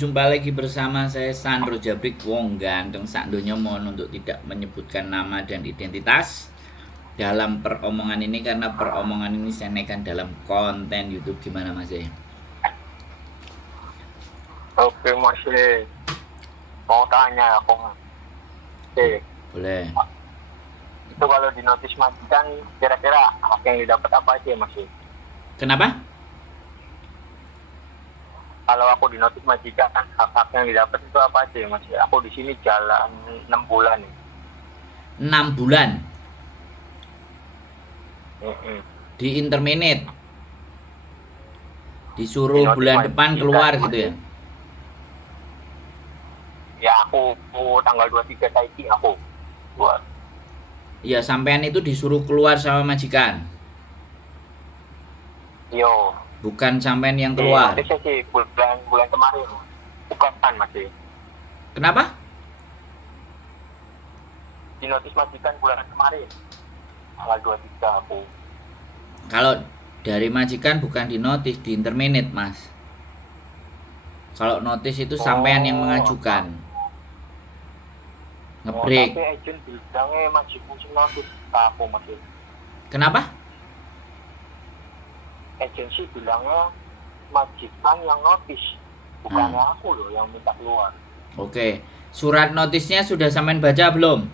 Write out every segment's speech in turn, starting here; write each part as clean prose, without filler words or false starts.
berjumpa lagi bersama saya Sandro Jabrik Wong Ganteng Sakdonya. Mohon untuk tidak menyebutkan nama dan identitas dalam peromongan ini karena peromongan ini saya naikkan dalam konten YouTube. Gimana Mas? Oke, masih mau tanya aku. Oke, Boleh. itu kalau di notis majikan kira-kira hak yang didapat apa aja masih? Kenapa? Kalau aku di notis majikan hak yang didapat itu apa aja masih? Aku di sini jalan 6 bulan nih. 6 bulan Mm-mm. di interminate. Di Disuruh notis bulan majikan depan keluar gitu masih. ya. Ya aku tanggal 23 saiki aku buat. Iya, sampean itu disuruh keluar sama majikan. Yo, Bukan sampean yang di keluar. notisnya sih bulan kemarin. Bukan masih. Kenapa? Di notis majikan bulan kemarin. Tanggal 23 aku. Kalau dari majikan bukan di notis, di interminate Mas. Kalau notis itu sampean yang mengajukan. Ngebreak. Tapi agent bilangnya majikan sing notis aku masih. Kenapa? Agensi bilangnya majikan yang notis, bukannya aku loh yang minta keluar. Oke. Surat notisnya sudah sampean baca belum?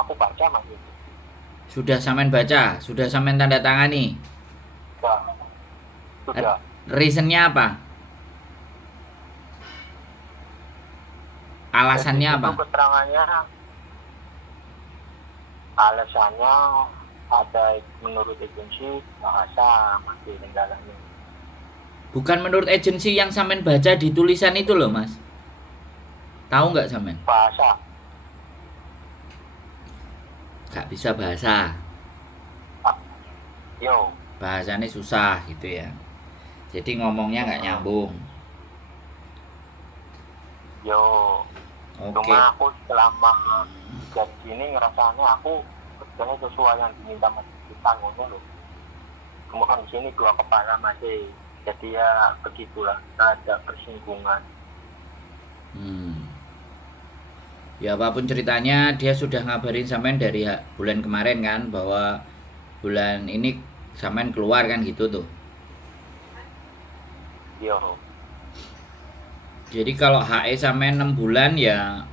Aku baca masih. Sudah sampean baca, sudah sampean tanda tangani. Sudah. Reasonnya apa? Alasannya Jadi apa? itu keterangannya, alasannya ada menurut agensi bahasa masih kendalanya. Bukan menurut agensi yang sampean baca di tulisan itu loh Mas. Tahu nggak sampean? Bahasa. Gak bisa bahasa. Yo, Bahasanya susah gitu ya. Jadi ngomongnya nggak nyambung. yo. Oke. Cuma aku selama gaji ini ngerasanya aku kerjanya sesuai yang diminta majikan ngono loh. Kemudian di sini dua kepala masih, jadi ya begitulah, ada persinggungan. Ya apapun ceritanya dia sudah ngabarin sampean dari bulan kemarin kan bahwa bulan ini sampean keluar kan gitu tuh. Yo, Jadi kalau HE sampean 6 bulan ya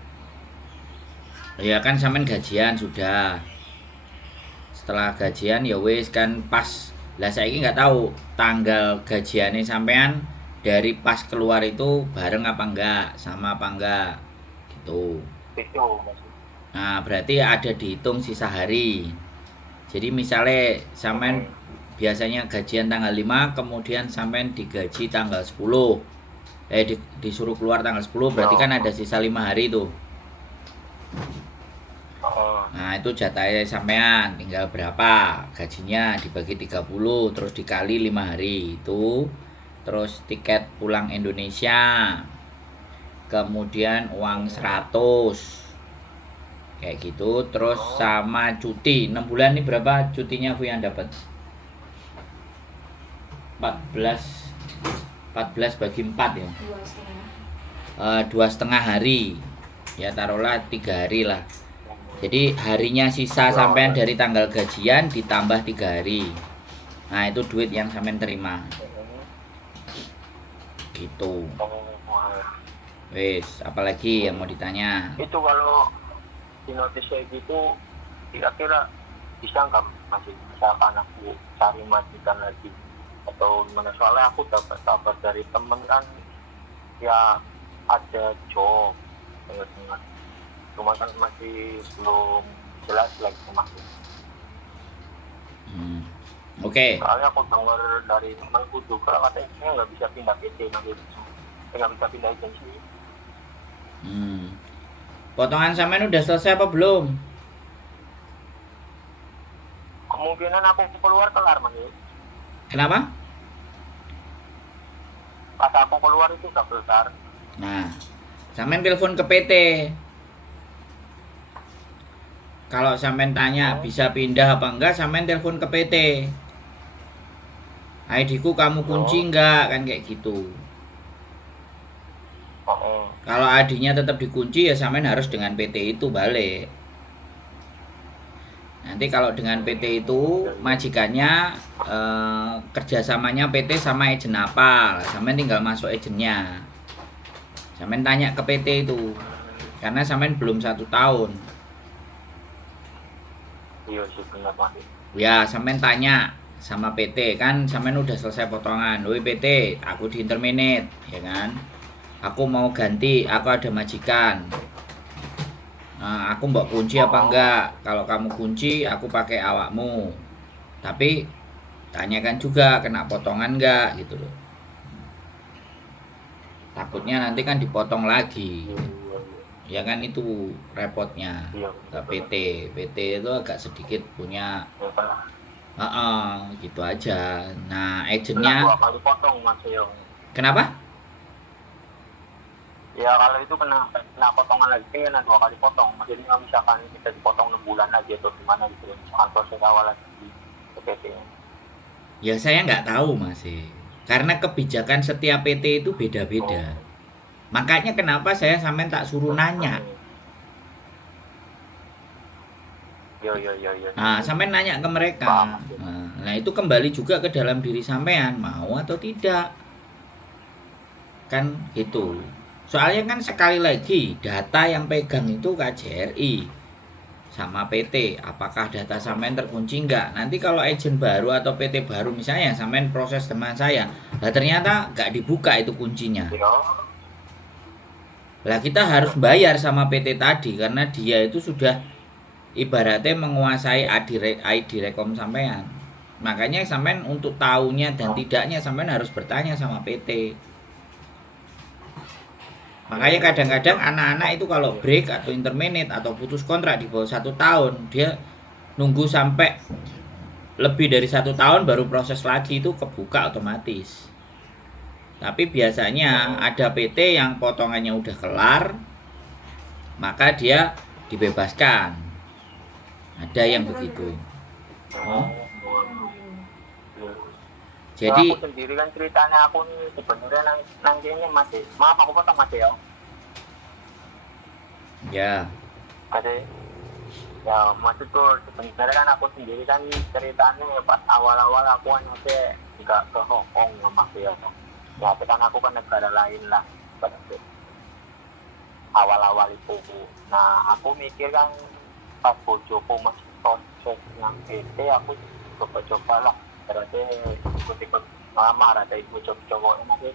kan sampean gajian sudah. Setelah gajian ya wis kan pas. Lah saiki nggak tahu tanggal gajiannya sampean dari pas keluar itu bareng apa enggak, sama apa enggak gitu. itu masih. Nah, berarti ada dihitung sisa hari. Jadi misalnya sampean biasanya gajian tanggal 5, kemudian sampean digaji tanggal 10. Disuruh keluar tanggal 10, berarti kan ada sisa 5 hari tuh. Nah, itu jatahnya sampean tinggal berapa? Gajinya dibagi 30 terus dikali 5 hari itu. Terus tiket pulang Indonesia. Kemudian uang 100. Kayak gitu, terus sama cuti 6 bulan ini berapa cutinya Bu yang dapat? 14 bagi 4 ya. 2,5 hari. Ya taruhlah 3 hari lah. Jadi harinya sisa sampean dari tanggal gajian ditambah 3 hari. Nah, itu duit yang sampean terima. Gitu. Wes, apalagi yang mau ditanya? Itu kalau di notis kayak gitu, kira-kira bisa nggak masih, misalkan aku cari majikan lagi atau gimana? Soalnya aku dapat kabar dari temen kan ya ada job dengar-dengar, cuma kan masih belum jelas lagi masih. Oke. Soalnya aku dengar dari temanku juga katanya nggak bisa pindah PT nanti, nggak bisa pindah agensi. Potongan sampean udah selesai apa belum? Kemungkinan aku kelar masih. Kenapa? Pas aku keluar itu udah kelar. Nah, sampean telepon ke PT. Kalau sampean tanya bisa pindah apa enggak, sampean telepon ke PT. ID-ku kamu kunci enggak, kan kayak gitu. Oh, Kalau ID-nya tetap dikunci ya sampean harus dengan PT itu balik. Nanti kalau dengan PT itu majikannya kerjasamanya PT sama agent apa, sampean tinggal masuk agentnya. Sampean tanya ke PT itu, karena sampean belum 1 tahun. iya sih benar Mas. Ya, sampean tanya sama PT kan, sampean udah selesai potongan. Woi PT, aku di interminate, ya kan? Aku mau ganti, aku ada majikan. Nah, aku mbok kunci apa enggak? Kalau kamu kunci, aku pakai awakmu. Tapi tanyakan juga kena potongan enggak gitu loh. Takutnya nanti kan dipotong lagi. Iya, iya, Ya kan itu repotnya. iya, Ke benar. PT. PT itu agak sedikit punya Ya, pernah gitu aja. Nah, pernah agentnya 2 kali potong Mas Yo. kenapa? Ya kalau itu kena potongan lagi kena 2 kali potong. Jadi nggak misalkan kita dipotong 6 bulan lagi atau gimana gitu. Misalkan proses awal lagi di PT-nya. Ya saya nggak tahu masih. Karena kebijakan setiap PT itu Oh, beda-beda. Makanya kenapa saya sampai tak suruh nanya. yo yo yo yo. Nah, sampai nanya ke mereka. Paham Mas. Nah, itu kembali juga ke dalam diri sampean, mau atau tidak. Kan gitu. Soalnya kan sekali lagi, data yang pegang itu KJRI sama PT. Apakah data sampean terkunci enggak? Nanti kalau agent baru atau PT baru misalnya sampean proses teman saya, lah ternyata nggak dibuka itu kuncinya. Yo, Lah kita harus bayar sama PT tadi karena dia itu sudah ibaratnya menguasai ID rekom sampean. Makanya sampean untuk tahunya dan tidaknya sampean harus bertanya sama PT. Makanya kadang-kadang anak-anak itu kalau break atau interminate atau putus kontrak di bawah 1 tahun, dia nunggu sampai lebih dari 1 tahun baru proses lagi itu kebuka otomatis. Tapi biasanya ada PT yang potongannya udah kelar, maka dia dibebaskan. Ada yang begitu. Oh, ya jadi aku sendiri kan ceritanya aku nih sebenarnya nang kene Mas. Maaf aku potong Mas ya. ya, Mas. Ya maksud tuh sebenarnya kan aku sendiri kan ceritanya pas awal-awal aku anaknya nggak ke Hong Kong sama ya. Ya tapi kan aku kan negara lain lah pada awal-awal itu. Nah aku mikir kan pas bojoku masih proses yang PT aku coba-coba lah. Berarti ikut-ikut ngelamar ada ibu cowok-cowoknya nanti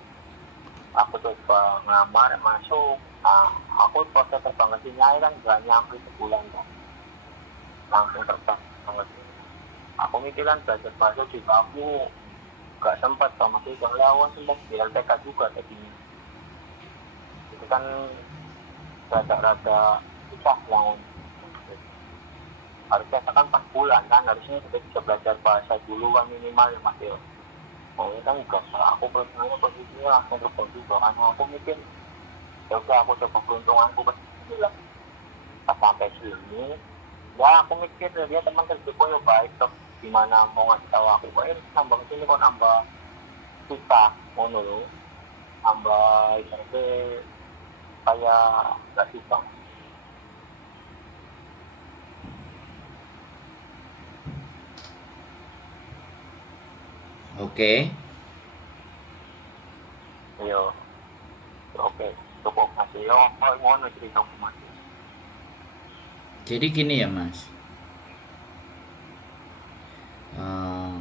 aku coba ngelamar masuk. Nah aku proses terbang ke sini kan nggak nyampe sebulan kan. Langsung terbang banget. Aku mikir kan belajar bahasa juga aku gak sempat sama sih soalnya aku sempat di LPK juga tadinya itu kan rada-rada susah yang harusnya kan 4 bulan kan harusnya kita bisa belajar bahasa dulu kan minimal ya Mas ya. Nah ini kan enggak salah aku beruntungnya posisinya langsung terbang juga karena aku mikir ya udah aku coba peruntunganku ke sini lah pas sampai sini ya aku mikir dia teman kerjaku ya baik toh gimana mau ngasih tahu aku kok ini nambah sini kok nambah susah ngono lho nambah itu kayak gak susah. oke. Yo oke cukup masih yo ngono cerita masih. Jadi gini ya Mas. Eh,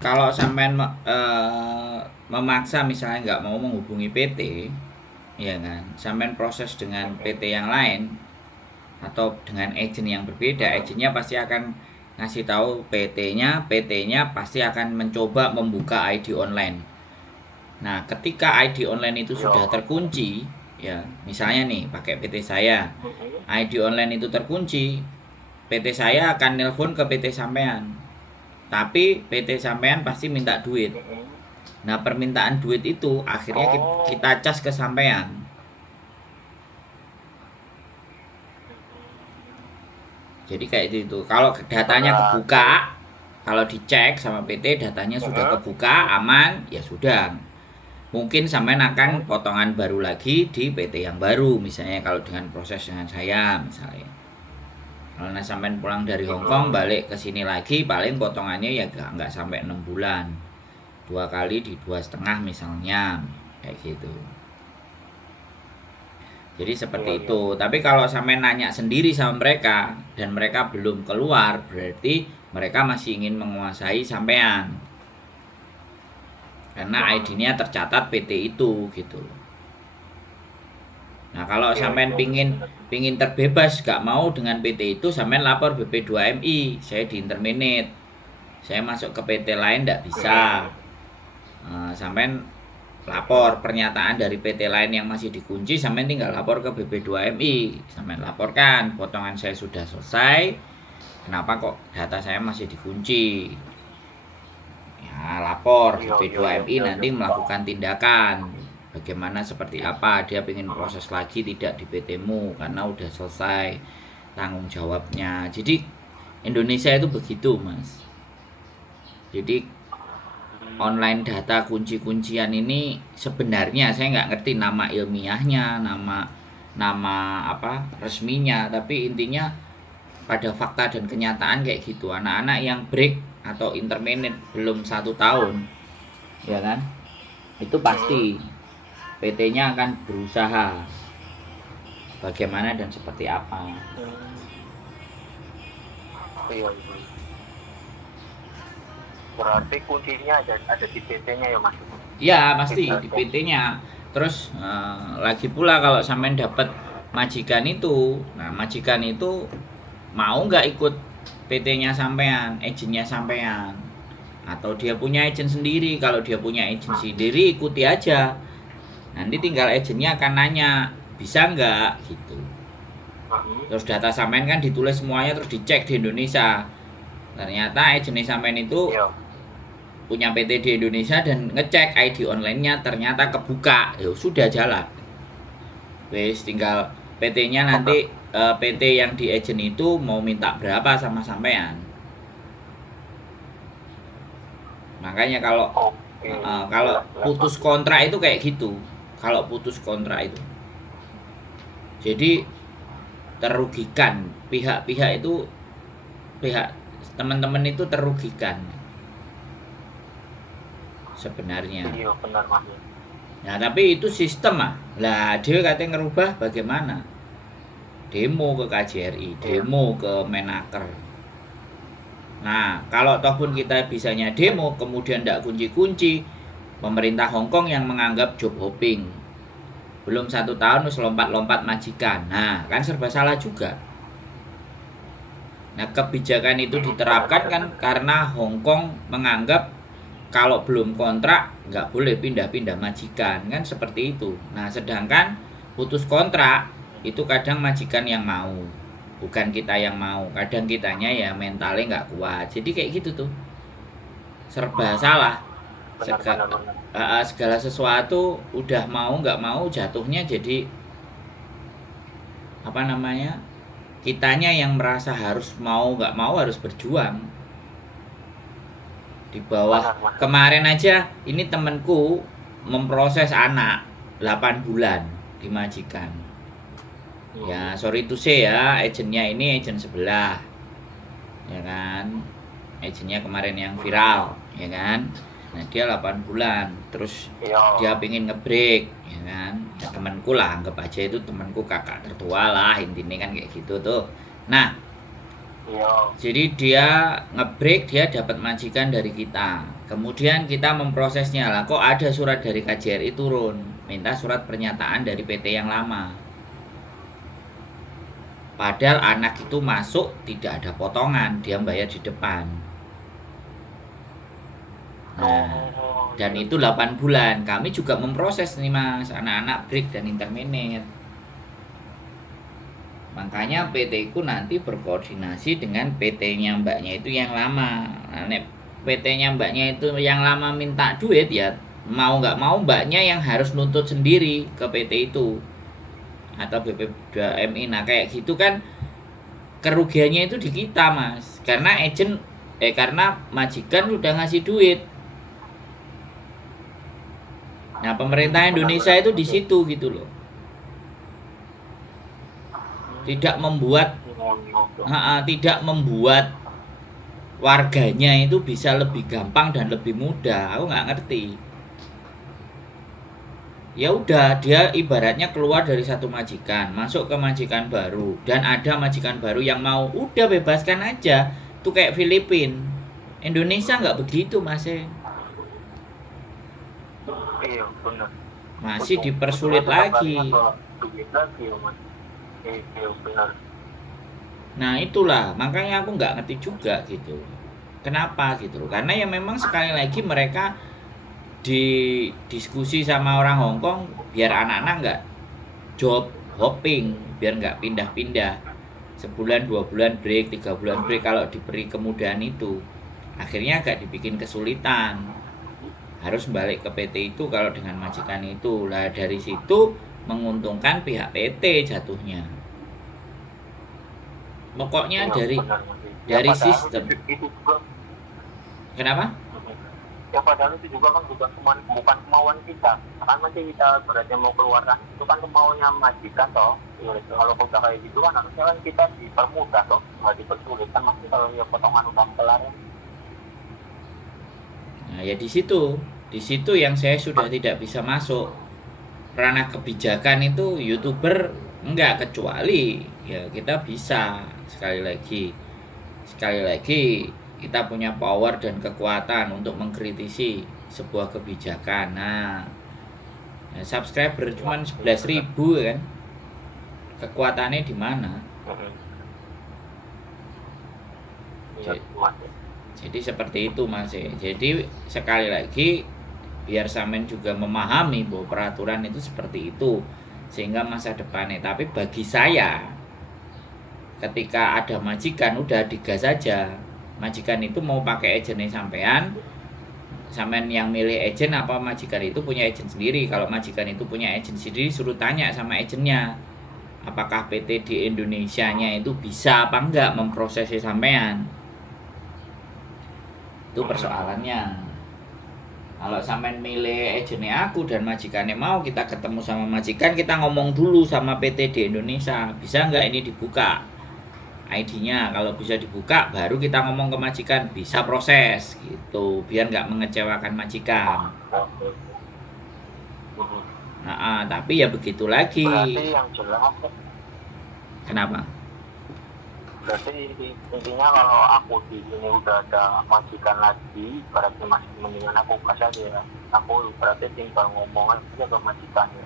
kalau sampean memaksa misalnya nggak mau menghubungi PT, ya kan, sampean proses dengan PT yang lain atau dengan agent yang berbeda, agentnya pasti akan ngasih tahu PT-nya, PT-nya pasti akan mencoba membuka ID online. Nah, ketika ID online itu sudah terkunci, ya, misalnya nih pakai PT saya, ID online itu terkunci, PT saya akan nelpon ke PT sampean. Tapi PT sampean pasti minta duit. Nah, permintaan duit itu akhirnya kita cas ke sampean. Jadi kayak itu. Kalau datanya kebuka, kalau dicek sama PT datanya sudah kebuka, aman, ya sudah. Mungkin sampean akan potongan baru lagi di PT yang baru, misalnya kalau dengan proses dengan saya misalnya. Kalau sampean pulang dari Hongkong balik ke sini lagi, paling potongannya ya nggak sampai 6 bulan. 2 kali di 2,5 misalnya, kayak gitu. Jadi seperti itu. Tapi kalau sampean nanya sendiri sama mereka dan mereka belum keluar, berarti mereka masih ingin menguasai sampean. Karena ID-nya tercatat PT itu gitu. Nah, kalau sampean pingin terbebas gak mau dengan PT itu, sampean lapor BP2MI. Saya di interminate. Saya masuk ke PT lain ndak bisa. Sampean lapor pernyataan dari PT lain yang masih dikunci, sampean tinggal lapor ke BP2MI. Sampean laporkan potongan saya sudah selesai, kenapa kok data saya masih dikunci. Ya lapor BP2MI, nanti melakukan tindakan bagaimana, seperti apa, dia ingin proses lagi tidak di PT-mu karena udah selesai tanggung jawabnya. Jadi Indonesia itu begitu, Mas. Jadi online data kunci-kuncian ini sebenarnya saya nggak ngerti nama ilmiahnya, nama apa resminya, tapi intinya pada fakta dan kenyataan kayak gitu. Anak-anak yang break atau intermediate belum 1 tahun, ya kan, itu pasti PT-nya akan berusaha bagaimana dan seperti apa. Iya. Berarti kuncinya ada di PT-nya ya, Mas? Ya pasti di PT-nya. Terus lagi pula kalau sampean dapat majikan itu, nah majikan itu mau nggak ikut PT-nya sampean, agennya sampean, atau dia punya agen sendiri. Kalau dia punya agen sendiri, ikuti aja. Nanti tinggal agennya akan nanya, bisa nggak gitu. Terus data sampean kan ditulis semuanya, terus dicek di Indonesia. Ternyata agennya sampean itu punya PT di Indonesia dan ngecek ID online-nya ternyata kebuka, ya sudah jalan. Wes tinggal PT-nya nanti PT yang di agent itu mau minta berapa sama sampean. Makanya kalau putus kontrak itu kayak gitu. Kalau putus kontrak itu, jadi terugikan pihak-pihak itu, pihak teman-teman itu terugikan sebenarnya. Iya benar, Mas. Nah tapi itu sistem lah dia katanya ngerubah bagaimana, demo ke KJRI, demo ke Menaker. Nah kalau toh pun kita bisanya demo kemudian tidak kunci-kunci, pemerintah Hongkong yang menganggap job hopping, belum 1 tahun harus lompat-lompat majikan. Nah kan serba salah juga. Nah kebijakan itu diterapkan kan karena Hongkong menganggap kalau belum kontrak nggak boleh pindah-pindah majikan, kan seperti itu. Nah sedangkan putus kontrak itu kadang majikan yang mau, bukan kita yang mau. Kadang kitanya ya mentalnya nggak kuat, jadi kayak gitu tuh, serba salah. Segala sesuatu udah mau nggak mau jatuhnya jadi apa namanya, kitanya yang merasa harus mau nggak mau harus berjuang. Di bawah kemarin aja ini temenku memproses anak 8 bulan di majikan. Ya sorry to say ya, agennya ini agen sebelah, ya kan, agennya kemarin yang viral, ya kan. Nah dia 8 bulan terus dia pengen ngebreak, ya kan. Ya, temanku lah, anggap aja itu temanku, kakak tertua lah intinya kan kayak gitu tuh. Nah jadi dia ngebreak, dia dapat majikan dari kita, kemudian kita memprosesnya lah, kok ada surat dari KJRI turun minta surat pernyataan dari PT yang lama, padahal anak itu masuk tidak ada potongan, dia bayar di depan. Nah dan itu 8 bulan kami juga memproses nih Mas, anak-anak break dan interminate. Makanya PT ku nanti berkoordinasi dengan PT-nya mbaknya itu yang lama. Nah, PT-nya mbaknya itu yang lama minta duit, ya mau nggak mau mbaknya yang harus nuntut sendiri ke PT itu atau BP2MI. Nah kayak gitu kan kerugiannya itu di kita Mas, karena agent Karena majikan sudah ngasih duit. Nah, pemerintah Indonesia itu di situ gitu loh. Tidak membuat warganya itu bisa lebih gampang dan lebih mudah. Aku nggak ngerti. Ya udah, dia ibaratnya keluar dari satu majikan, masuk ke majikan baru, dan ada majikan baru yang mau, udah bebaskan aja. Tuh kayak Filipina. Indonesia nggak begitu, Mas. Iya, benar. Masih dipersulit lagi. Iya, benar. Nah itulah, makanya aku nggak ngerti juga gitu. Kenapa gitu loh? Karena ya memang sekali lagi mereka diskusi sama orang Hong Kong biar anak-anak nggak job hopping, biar nggak pindah-pindah. Sebulan, 2 bulan break, 3 bulan break kalau diberi kemudahan itu. Akhirnya agak dibikin kesulitan. Harus balik ke PT itu kalau dengan majikan itu. Lah dari situ menguntungkan pihak PT jatuhnya. Pokoknya dari sistem. Kenapa? Ya padahal itu juga kan bukan kemauan kita. Kan nanti kita berarti mau keluarkan itu kan kemauannya majikan toh. Kalau udah kayak gitu kan harusnya kan kita dipermudah toh, nggak dipersulit kan. Masih kalau ya potongan udah kelar. Nah ya di situ yang saya sudah tidak bisa masuk. Ranah kebijakan itu YouTuber enggak, kecuali ya kita bisa sekali lagi kita punya power dan kekuatan untuk mengkritisi sebuah kebijakan. Nah, subscriber cuma 11.000 kan, kekuatannya di mana? Jadi seperti itu Mas. Jadi sekali lagi biar Samen juga memahami bahwa peraturan itu seperti itu sehingga masa depannya. Tapi bagi saya, ketika ada majikan udah digas saja. Majikan itu mau pakai agennya sampean yang milih agen apa majikan itu punya agen sendiri. Kalau majikan itu punya agen sendiri, suruh tanya sama agennya apakah PT di Indonesia nya itu bisa apa enggak memprosesnya sampean. Itu persoalannya. Kalau sampean milih agennya aku dan majikannya mau, kita ketemu sama majikan, kita ngomong dulu sama PT di Indonesia, bisa nggak ini dibuka ID-nya. Kalau bisa dibuka, baru kita ngomong ke majikan, bisa proses gitu, biar nggak mengecewakan majikan. Nah, tapi ya begitu lagi. Berarti yang jelas. Kenapa? Berarti intinya kalau aku di sini udah ada majikan lagi, berarti masih mendingan aku kasih aja ya. Aku berarti tinggal ngomong aja ke majikan ya.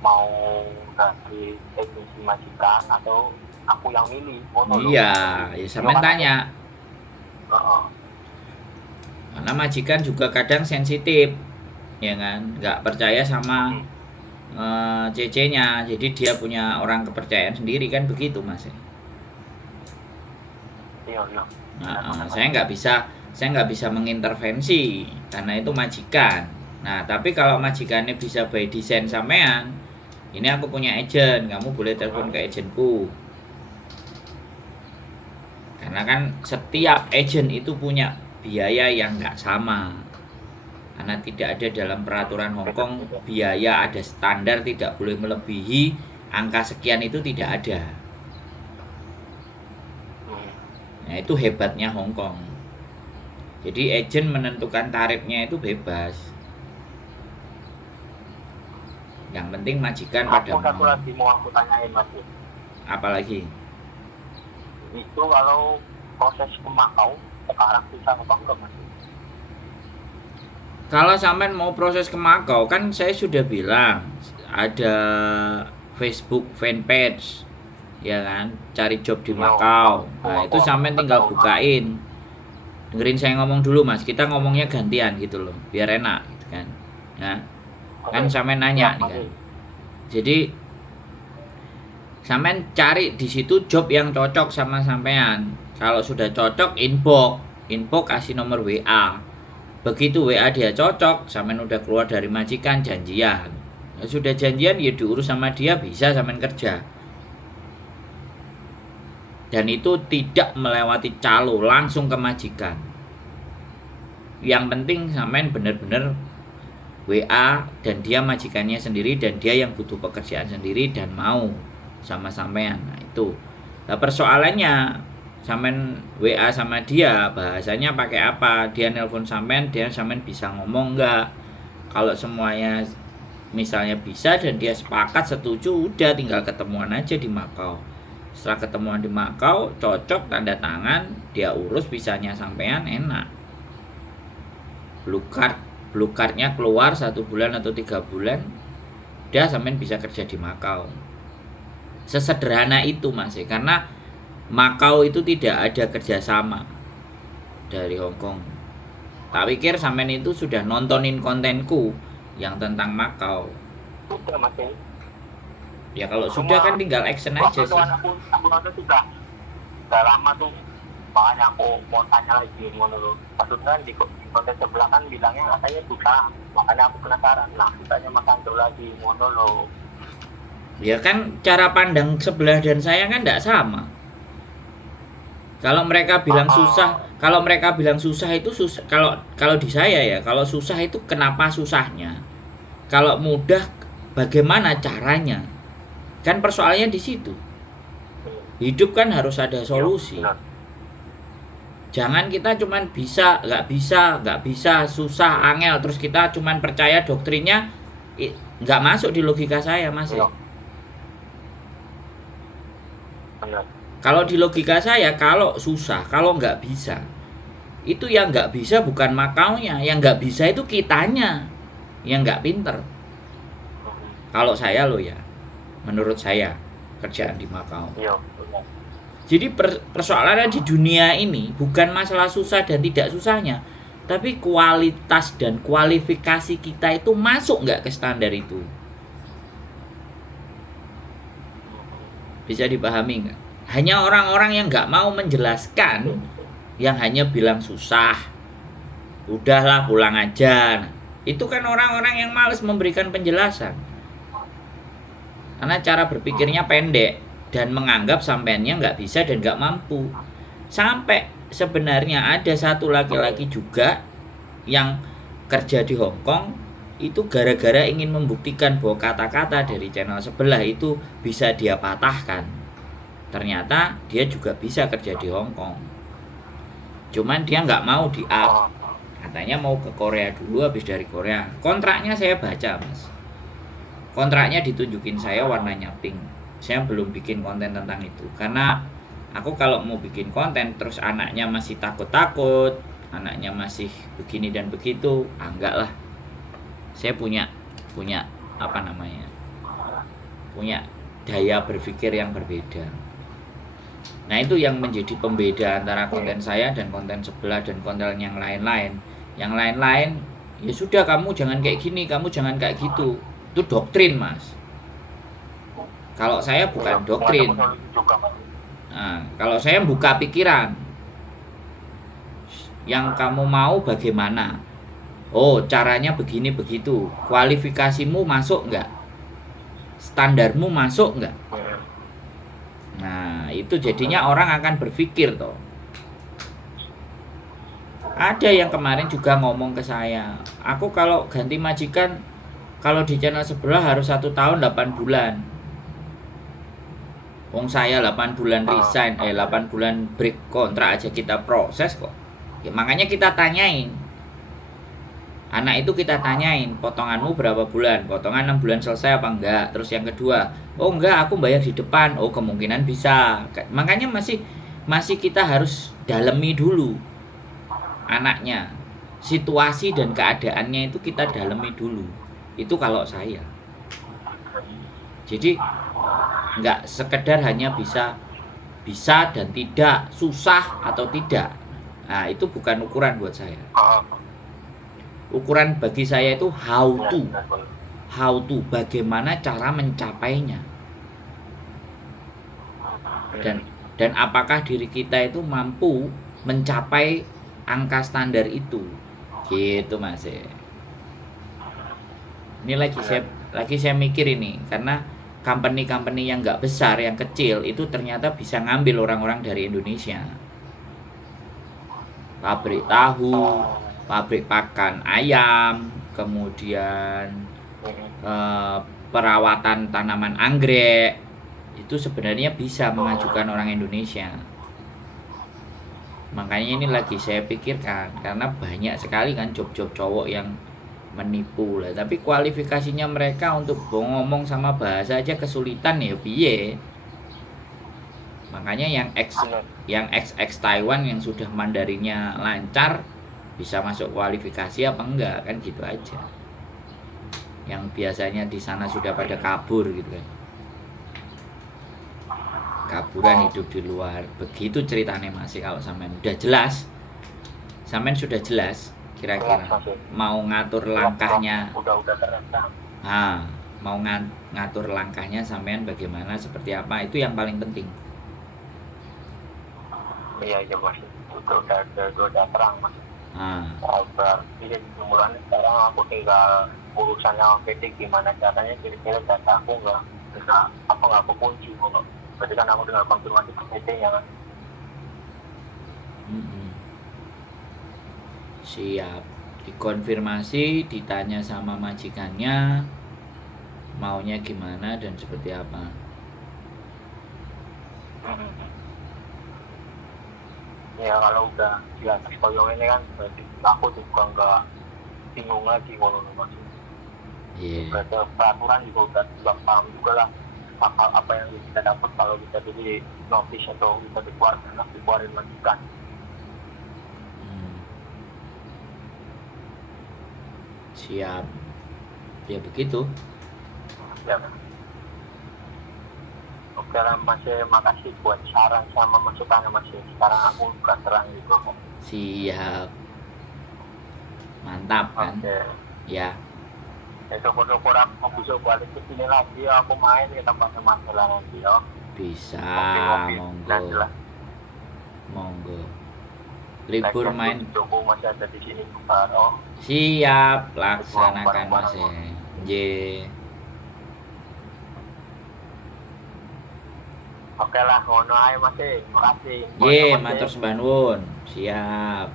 Mau dari agensi majikan atau aku yang milih. Iya, ya sampean tanya. Karena majikan juga kadang sensitif, ya kan, nggak percaya sama CC-nya, jadi dia punya orang kepercayaan sendiri kan begitu Mas. Nah, saya nggak bisa mengintervensi karena itu majikan. Nah, tapi kalau majikannya bisa by design sampean, ini aku punya agent, kamu boleh telepon ke agentku. Karena kan setiap agent itu punya biaya yang nggak sama. Karena tidak ada dalam peraturan Hong Kong biaya ada standar tidak boleh melebihi angka sekian, itu tidak ada. Nah, itu hebatnya Hong Kong. Jadi agent menentukan tarifnya itu bebas. Yang penting majikan pada mau. Satu lagi mau aku tanyain Mas. Apalagi? Itu kalau proses ke Makau sekarang bisa apa enggak Mas? Kalau sampean mau proses ke Makau, kan saya sudah bilang ada Facebook fanpage, ya kan, cari job di Makau. Nah, itu sampean tinggal bukain. Dengerin saya ngomong dulu Mas, kita ngomongnya gantian gitu loh, biar enak gitu kan. Nah, kan sampean nanya nih kan. Jadi sampean cari di situ job yang cocok sama sampean. Kalau sudah cocok, inbox kasih nomor WA. Begitu WA dia cocok, sampean udah keluar dari majikan, janjian. Nah, sudah janjian ya diurus sama dia, bisa sampean kerja. dan itu tidak melewati calo, langsung ke majikan. Yang penting sampean bener-bener WA dan dia majikannya sendiri dan dia yang butuh pekerjaan sendiri dan mau sama sampean. Nah itu. Nah persoalannya sampean WA sama dia bahasanya pakai apa? Dia nelpon sampean, dia sampean bisa ngomong enggak? Kalau semuanya misalnya bisa dan dia sepakat setuju, udah tinggal ketemuan aja di Makau. Setelah ketemuan di Makau, cocok, tanda tangan, dia urus visanya sampean, enak. Blue cardnya keluar 1 bulan atau 3 bulan, udah sampean bisa kerja di Makau. Sesederhana itu Mas, karena Makau itu tidak ada kerjasama dari Hong Kong. Tak pikir sampean itu sudah nontonin kontenku yang tentang Makau. Sudah Mas. Ya kalau sudah kan tinggal action aja sih. Aku nonton sudah lama tuh, makanya aku mau tanya lagi menurut maksudnya di konten sebelah kan bilangnya katanya susah, makanya aku penasaran. Nah ditanya Mas Ando lagi monolog. Ya kan cara pandang sebelah dan saya kan tidak sama. Kalau mereka bilang susah, itu susah. Kalau di saya ya, kalau susah itu kenapa susahnya? Kalau mudah bagaimana caranya? Kan persoalannya di situ. Hidup kan harus ada solusi. Jangan kita cuman nggak bisa, susah, angel, terus kita cuman percaya doktrinnya, nggak masuk di logika saya Mas. Kalau di logika saya, kalau susah, kalau nggak bisa, itu yang nggak bisa bukan Makaunya, yang nggak bisa itu kitanya, yang nggak pinter. Kalau saya loh ya, menurut saya kerjaan di Makau. Jadi persoalannya di dunia ini bukan masalah susah dan tidak susahnya, tapi kualitas dan kualifikasi kita itu masuk nggak ke standar itu. Bisa dipahami nggak? Hanya orang-orang yang nggak mau menjelaskan, yang hanya bilang susah, udahlah pulang aja. Nah, itu kan orang-orang yang malas memberikan penjelasan. Karena cara berpikirnya pendek dan menganggap sampaiannya nggak bisa dan nggak mampu. Sampai sebenarnya ada satu laki-laki juga yang kerja di Hong Kong itu gara-gara ingin membuktikan bahwa kata-kata dari channel sebelah itu bisa dia patahkan. Ternyata dia juga bisa kerja di Hong Kong. Cuman dia nggak mau di-up. Katanya mau ke Korea dulu, habis dari Korea. Kontraknya saya baca Mas. Kontraknya ditunjukin saya warnanya pink. Saya belum bikin konten tentang itu karena aku kalau mau bikin konten terus anaknya masih takut-takut, anaknya masih begini dan begitu, enggak lah. Saya punya apa namanya? Punya daya berpikir yang berbeda. Nah, itu yang menjadi pembeda antara konten saya dan konten sebelah dan konten yang lain-lain. Yang lain-lain ya sudah, kamu jangan kayak gini, kamu jangan kayak gitu. Itu doktrin Mas. Kalau saya bukan doktrin. Nah, kalau saya buka pikiran. Yang kamu mau bagaimana? Oh, caranya begini begitu. Kualifikasimu masuk enggak? Standarmu masuk enggak? Nah, itu jadinya orang akan berpikir toh. Ada yang kemarin juga ngomong ke saya, aku kalau ganti majikan, kalau di channel sebelah harus 1 tahun 8 bulan. Wong saya 8 bulan resign, 8 bulan break kontrak aja kita proses kok. Ya makanya kita tanyain. Anak itu kita tanyain, potonganmu berapa bulan? Potongan 6 bulan selesai apa enggak? Terus yang kedua, oh enggak, aku bayar di depan. Oh, kemungkinan bisa. Makanya masih kita harus dalemi dulu anaknya. Situasi dan keadaannya itu kita dalemi dulu. Itu kalau saya. Jadi enggak sekedar hanya bisa dan tidak, susah atau tidak. Nah, itu bukan ukuran buat saya. Ukuran bagi saya itu how to, bagaimana cara mencapainya, dan apakah diri kita itu mampu mencapai angka standar itu, gitu Mas. Ini lagi saya mikir ini karena company-company yang nggak besar, yang kecil itu ternyata bisa ngambil orang-orang dari Indonesia. Pabrik tahu, pabrik pakan ayam, kemudian eh, perawatan tanaman anggrek, itu sebenarnya bisa mengajukan orang Indonesia. Makanya ini lagi saya pikirkan, karena banyak sekali kan job-job cowok yang menipu lah, tapi kualifikasinya mereka untuk ngomong sama bahasa aja kesulitan ya piye. Makanya yang ex Taiwan yang sudah Mandarinnya lancar bisa masuk kualifikasi apa enggak, kan gitu aja. Yang biasanya di sana sudah pada kabur gitu kan, kaburan hidup di luar. Begitu ceritanya masih. Kalau sampean udah jelas, sampean sudah jelas kira-kira mau ngatur langkahnya, udah terekam. mau ngatur langkahnya sampean bagaimana, seperti apa, itu yang paling penting. Iya Mas, itu udah terang Mas. Berarti mulanya sekarang aku tinggal urusannya PT, gimana caranya kira-kira data aku nggak kekunci. Berarti kan aku tinggal konfirmasi ke PT nya kan. Siap, dikonfirmasi, ditanya sama majikannya maunya gimana dan seperti apa. Ya kalau udah jelas koyong ini kan berarti aku juga nggak bingung lagi kalau Mas. Berarti peraturan juga udah paham juga lah apa yang kita dapat kalau kita jadi notice atau kita dikeluarin majikan. Siap, ya begitu ya. Oke lah Mas, makasih buat saran sama masukannya Mas. Sekarang aku bukan terang gitu. Siap, mantap kan. Ya, syukur-syukur aku bisa balik ke sini lagi, aku main ke tempatnya Mas nanti ya. Bisa, monggo. Monggo. Libur main. Joko masih ada di sini Baro. Siap, laksanakan Mas. J. Oke lah, ngono ae Mas. Makasih. Matur sembah nuwun. Siap.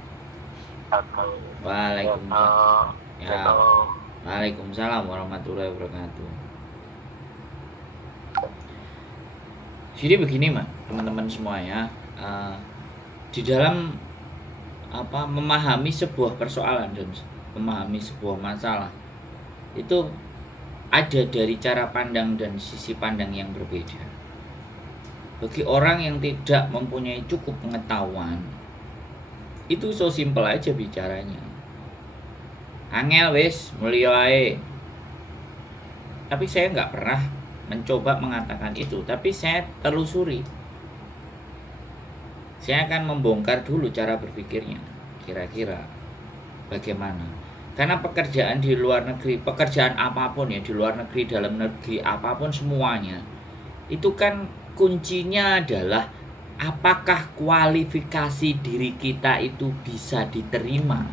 Waalaikumsalam. Ya. Waalaikumsalam warahmatullahi wabarakatuh. Jadi begini Mas, teman-teman semua ya. Di dalam memahami sebuah persoalan dan memahami sebuah masalah itu ada dari cara pandang dan sisi pandang yang berbeda. Bagi orang yang tidak mempunyai cukup pengetahuan, itu so simple aja bicaranya. Angel wis, mulya ae. Tapi saya nggak pernah mencoba mengatakan itu, tapi saya telusuri. Saya akan membongkar dulu cara berpikirnya, kira-kira bagaimana. Karena pekerjaan di luar negeri, pekerjaan apapun ya, di luar negeri, dalam negeri, apapun semuanya, itu kan kuncinya adalah apakah kualifikasi diri kita itu bisa diterima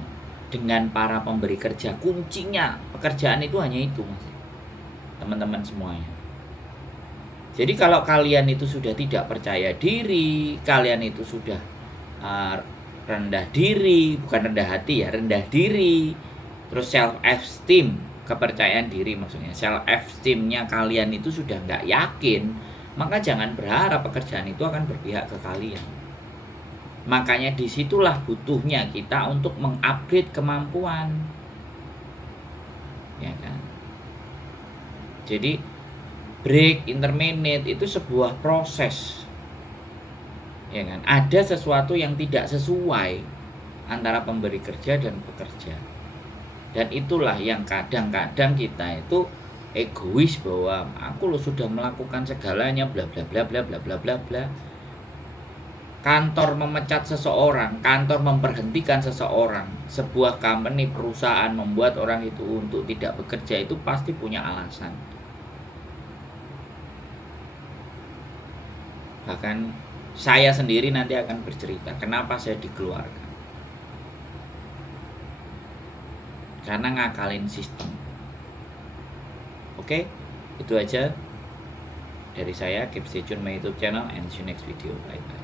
dengan para pemberi kerja. Kuncinya pekerjaan itu hanya itu, Mas. Teman-teman semuanya. Jadi kalau kalian itu sudah tidak percaya diri, kalian itu sudah rendah diri, bukan rendah hati ya, rendah diri, terus self esteem, kepercayaan diri maksudnya, self esteemnya kalian itu sudah nggak yakin, maka jangan berharap pekerjaan itu akan berpihak ke kalian. Makanya disitulah butuhnya kita untuk mengupgrade kemampuan, ya kan. Jadi break, intermediate itu sebuah proses, ya kan. Ada sesuatu yang tidak sesuai antara pemberi kerja dan pekerja, dan itulah yang kadang-kadang kita itu egois bahwa aku lo sudah melakukan segalanya, bla bla bla bla bla bla bla bla. Kantor memecat seseorang, kantor memberhentikan seseorang, sebuah company, perusahaan membuat orang itu untuk tidak bekerja, itu pasti punya alasan. Bahkan saya sendiri nanti akan bercerita kenapa saya dikeluarkan. Karena ngakalin sistem. Oke, itu aja. Dari saya, keep stay tune my YouTube channel and see you next video. Bye bye.